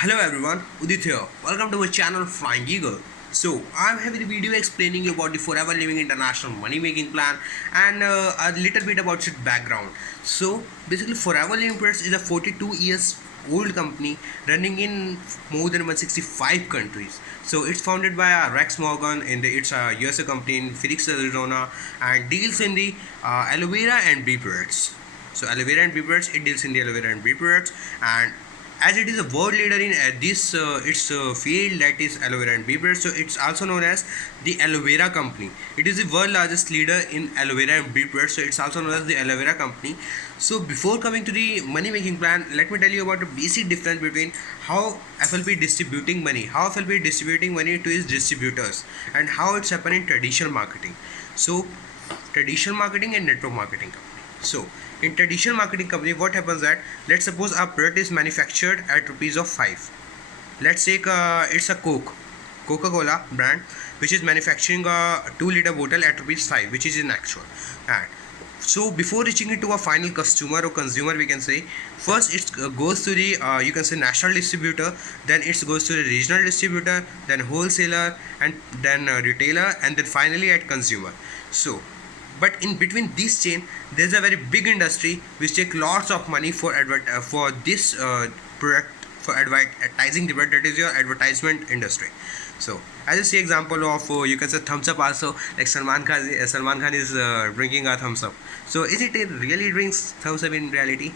Hello everyone, Udit here. Welcome to my channel Flying Eagle. So I'm having a video explaining you about the Forever Living International money making plan and a little bit about its background. So basically Forever Living Products is a 42 years old company running in more than 165 countries. So it's founded by Rex Morgan it's a USA company in Phoenix, Arizona, and deals in the aloe vera and bee products. So aloe vera and bee products, it deals in the aloe vera and bee products, and as it is a world leader in this its field, that is aloe vera and bee products, so it's also known as the aloe vera company. It is the world largest leader in aloe vera and bee products, so it's also known as the aloe vera company. So before coming to the money making plan, let me tell you about the basic difference between how FLP distributing money, distributing money to its distributors, and how it's happening in traditional marketing. So traditional marketing and network marketing. So in traditional marketing company, what happens that, let's suppose our product is manufactured at rupees of 5. Let's take it's a Coca-Cola brand, which is manufacturing a 2-liter bottle at rupees 5, which is in actual. And so before reaching it to a final customer or consumer, we can say first it goes to the you can say national distributor, then it goes to the regional distributor, then wholesaler, and then retailer, and then finally at consumer. So but in between this chain there's a very big industry which take lots of money for this product, for advertising the product, that is your advertisement industry. So as you see example of you can say thumbs up also, like Salman Khan is drinking a thumbs up. So is it really drinks thumbs up in reality?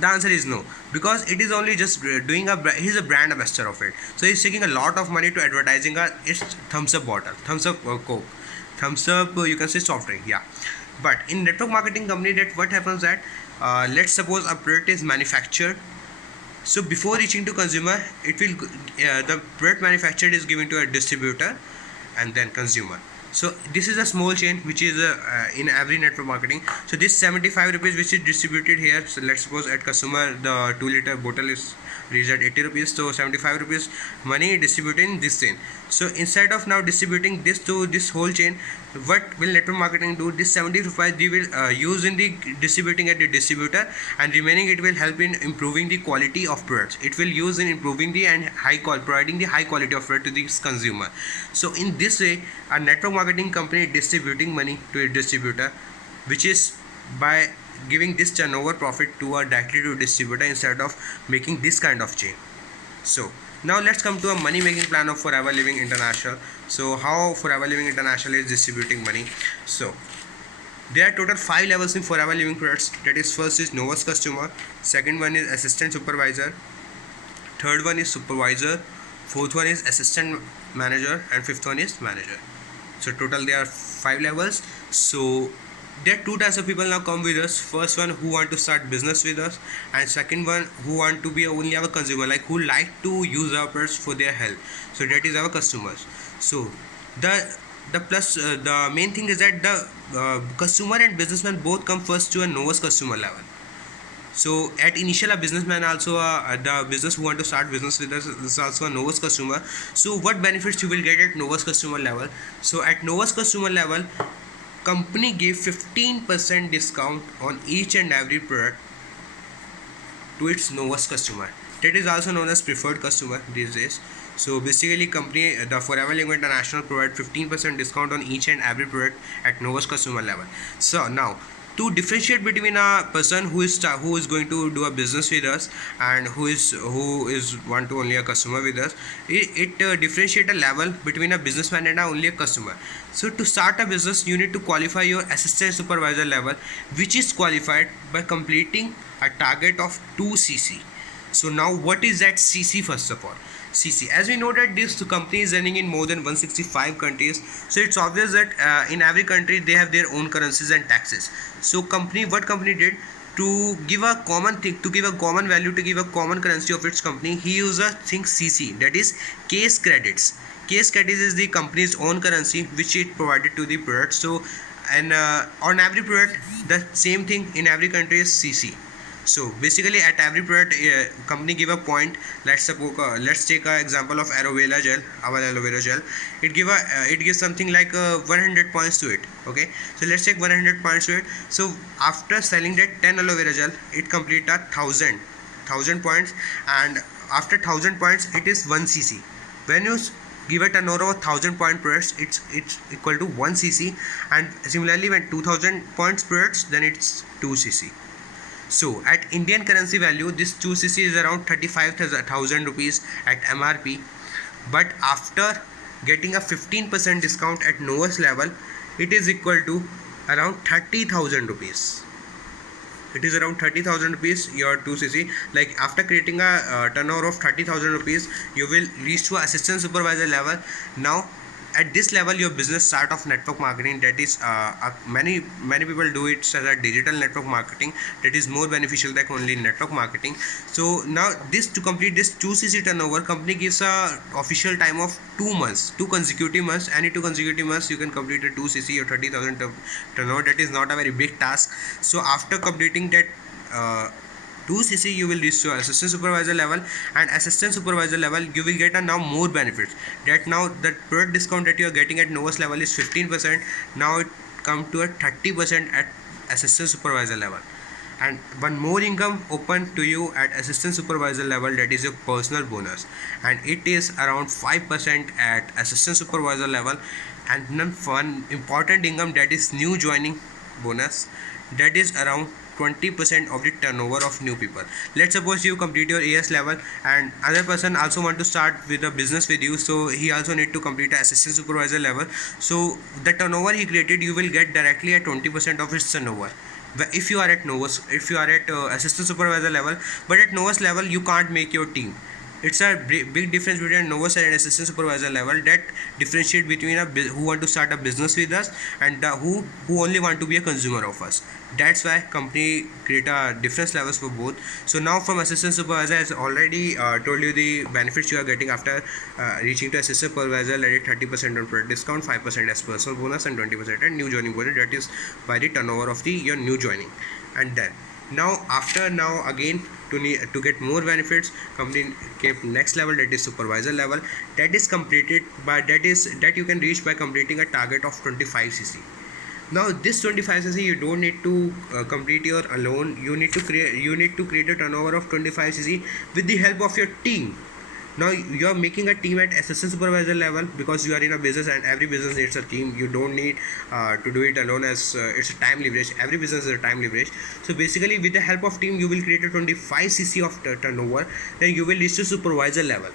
The answer is no, because it is only just doing he's a brand ambassador of it, so he's taking a lot of money to advertising its thumbs up bottle, thumbs up coke, thumbs up you can say soft drink, yeah. But in network marketing company, that what happens that let's suppose a product is manufactured, so before reaching to consumer, it will the product manufactured is given to a distributor and then consumer. So this is a small chain which is in every network marketing. So this 75 rupees which is distributed here, so let's suppose at consumer the 2-liter bottle is reached at 80 rupees, so 75 rupees money distributed in this chain. So instead of now distributing this to this whole chain, what will network marketing do? This 70 rupees they will use in the distributing at the distributor, and remaining it will help in improving the quality of products. It will use in improving the and providing the high quality of product to the consumer. So in this way, a network marketing company distributing money to a distributor, which is by giving this turnover profit to a directly to distributor instead of making this kind of chain. So now let's come to a money making plan of Forever Living International. So how Forever Living International is distributing money. So there are total 5 levels in Forever Living products. That is, first is novice customer, second one is assistant supervisor, third one is supervisor, fourth one is assistant manager, and fifth one is manager. So total there are 5 levels. So there are two types of people now come with us. First one who want to start business with us, and second one who want to be only our consumer, like who like to use our products for their health. So that is our customers. So the plus the main thing is that the consumer and businessman both come first to a novice customer level. So at initial, a businessman also the business who want to start business with us is also a novice customer. So what benefits you will get at novice customer level? So at novice customer level, company gave 15% discount on each and every product to its novice customer. That is also known as preferred customer these days. So basically company, the Forever Living International provide 15% discount on each and every product at novice customer level. So now, to differentiate between a person who is going to do a business with us and who is want to only a customer with us, it differentiate a level between a businessman and only a customer. So to start a business, you need to qualify your assistant supervisor level, which is qualified by completing a target of 2 cc. So now what is that cc? First of all, cc, as we know that this company is running in more than 165 countries, so it's obvious that in every country they have their own currencies and taxes. So what company did to give a common thing, to give a common value, to give a common currency of its company, he used a thing cc, that is case credits. Case credits is the company's own currency which it provided to the product. So and on every product the same thing in every country is cc. So basically at every product company give a point. Let's suppose let's take an example of aloe vera gel, our aloe vera gel. It gives something like 100 points to it. Okay, so let's take 100 points to it. So after selling that 10 aloe vera gel, it complete a thousand points, and after 1000 points it is 1 cc. When you give a turnover of 1000 point products, it's equal to 1 cc, and similarly when 2000 points products, then it's 2 cc. So at Indian currency value, this 2 cc is around 35,000 rupees at MRP, but after getting a 15% discount at Novus level, it is equal to around 30,000 rupees. It is around 30,000 rupees your 2 cc. Like after creating a turnover of 30,000 rupees, you will reach to assistant supervisor level. Now at this level your business start of network marketing, that is many people do it as a digital network marketing, that is more beneficial than only network marketing. So now this, to complete this 2 cc turnover, company gives a official time of 2 months, 2 consecutive months. Any 2 consecutive months you can complete a 2 cc or 30,000 turnover. That is not a very big task. So after completing that 2 cc, you will reach to assistant supervisor level, and assistant supervisor level you will get a now more benefits. That now the product discount that you are getting at Novus level is 15%. Now it come to a 30% at assistant supervisor level. And one more income open to you at assistant supervisor level, that is your personal bonus, and it is around 5% at assistant supervisor level. And one important income, that is new joining bonus, that is around 20% of the turnover of new people. Let's suppose you complete your AS level and other person also want to start with a business with you, so he also need to complete a assistant supervisor level. So the turnover he created, you will get directly at 20% of his turnover if you are at Novus, if you are at assistant supervisor level. But at Novus level you can't make your team. It's a big difference between Novus and assistant supervisor level, that differentiate between who want to start a business with us and who only want to be a consumer of us. That's why company create a difference levels for both. So now from assistant supervisor, as already told you the benefits you are getting after reaching to assistant supervisor, let it 30% on product discount, 5% as personal bonus, and 20% and new joining bonus, that is by the turnover of the your new joining. And then now after now again to get more benefits, company kept next level, that is supervisor level, that is completed by that you can reach by completing a target of 25 cc. Now this 25 cc you don't need to complete your alone. You need to create a turnover of 25 cc with the help of your team. Now you are making a team at assistant supervisor level because you are in a business and every business needs a team. You don't need to do it alone, as it's a time leverage. Every business is a time leverage. So basically with the help of team you will create a 25 cc of turnover. Then you will reach to supervisor level.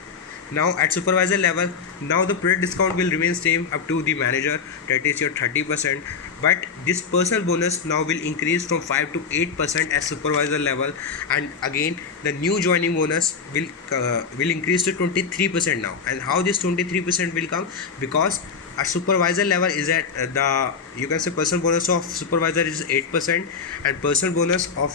Now at supervisor level, now the product discount will remain same up to the manager, that is your 30%, but this personal bonus now will increase from 5 to 8% at supervisor level. And again the new joining bonus will increase to 23% now. And how this 23% will come? Because at supervisor level is at the, you can say, personal bonus of supervisor is 8% and personal bonus of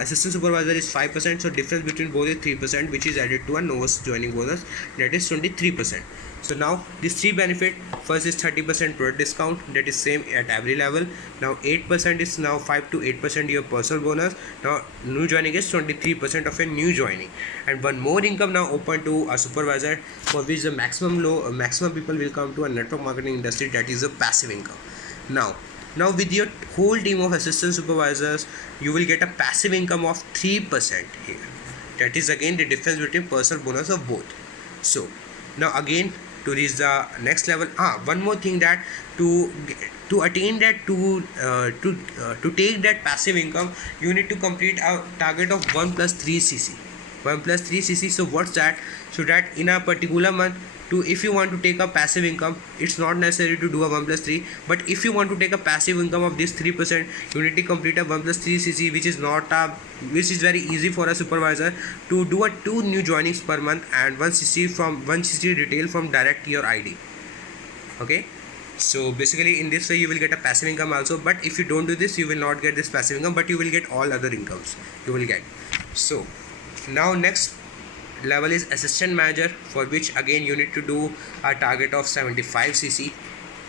assistant supervisor is 5%. So difference between both is 3%, which is added to a Novus joining bonus, that is 23%. So now these three benefit, first is 30% product discount, that is same at every level. Now 8% is now 5 to 8% your personal bonus. Now new joining is 23% of a new joining. And one more income now open to a supervisor, for which the maximum people will come to a network marketing industry, that is a passive income. Now with your whole team of assistant supervisors, you will get a passive income of 3% here. That is again the difference between personal bonus of both. So now again to reach the next level, one more thing, that to attain that, to take that passive income, you need to complete a target of 1 plus 3 cc. 1 plus 3 cc. So what's that? So that in a particular month, if you want to take a passive income, it's not necessary to do a 1 plus 3, but if you want to take a passive income of this 3%, you need to complete a 1 plus 3 cc, which is very easy for a supervisor to do a 2 new joinings per month and 1 cc retail from direct your ID. Okay, so basically in this way you will get a passive income also. But if you don't do this, you will not get this passive income, but you will get all other incomes you will get. So now next level is assistant manager, for which again you need to do a target of 75 cc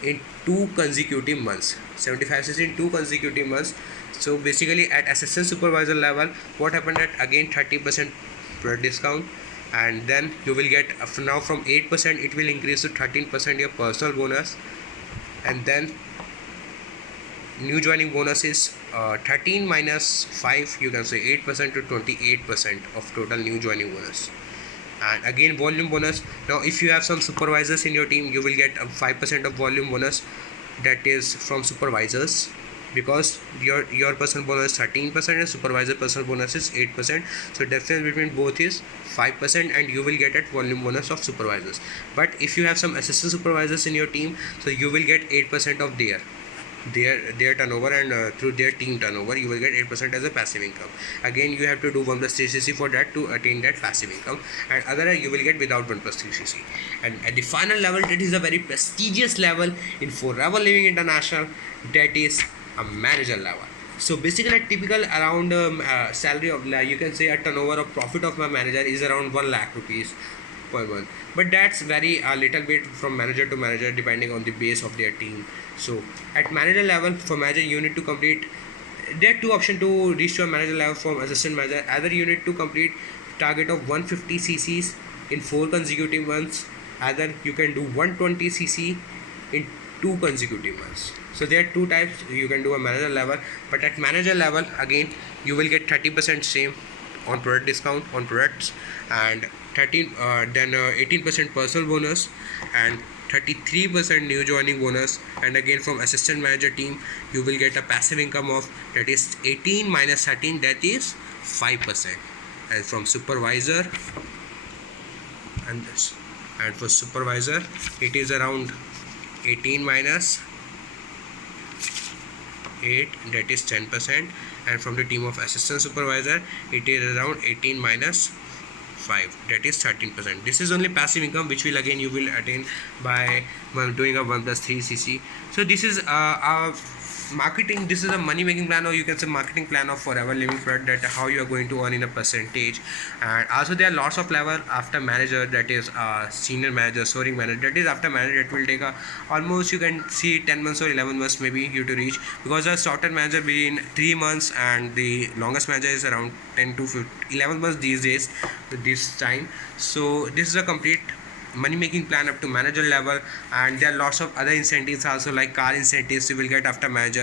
in 2 consecutive months. 75 cc in 2 consecutive months. So basically at assistant supervisor level, what happened, that again 30% product discount, and then you will get now from 8% it will increase to 13% your personal bonus. And then new joining bonus is 13 minus 5, you can say 8% to 28% of total new joining bonus. And again, volume bonus. Now if you have some supervisors in your team, you will get a 5% of volume bonus, that is from supervisors, because your personal bonus is 13% and supervisor personal bonus is 8%. So difference between both is 5%, and you will get at volume bonus of supervisors. But if you have some assistant supervisors in your team, so you will get 8% of their turnover, and through their team turnover you will get 8% as a passive income. Again, you have to do 1 plus 3cc for that to attain that passive income, and other you will get without 1 plus 3cc. And at the final level, that is a very prestigious level in Forever Living International, that is a manager level. So basically a typical around salary of, you can say, a turnover of profit of my manager is around 1 lakh rupees per month, but that's very a little bit from manager to manager depending on the base of their team. So at manager level, for manager you need to complete, there are two options to reach to a manager level from assistant manager. Either you need to complete target of 150 cc's in 4 consecutive months, either you can do 120 cc in 2 consecutive months. So there are two types you can do a manager level. But at manager level, again, you will get 30% same on product discount on products, and 18% personal bonus, and 33% new joining bonus. And again, from assistant manager team you will get a passive income of, that is 18 minus 13, that is 5%. And from supervisor, and this, and for supervisor it is around 18 minus 8, that is 10%. And from the team of assistant supervisor it is around 18 minus 5, that is 13%. This is only passive income, which will again you will attain by doing a 1 plus 3 cc. So this is a marketing, this is a money making plan, or you can say marketing plan of Forever Living product, that how you are going to earn in a percentage. And also there are lots of level after manager, that is senior manager, soaring manager, that is after manager it will take a almost, you can see 10 months or 11 months maybe you to reach, because the shorter manager be in 3 months and the longest manager is around 10 to 11 months these days with this time. So this is a complete money making plan up to manager level. And there are lots of other incentives also, like car incentives you will get after manager.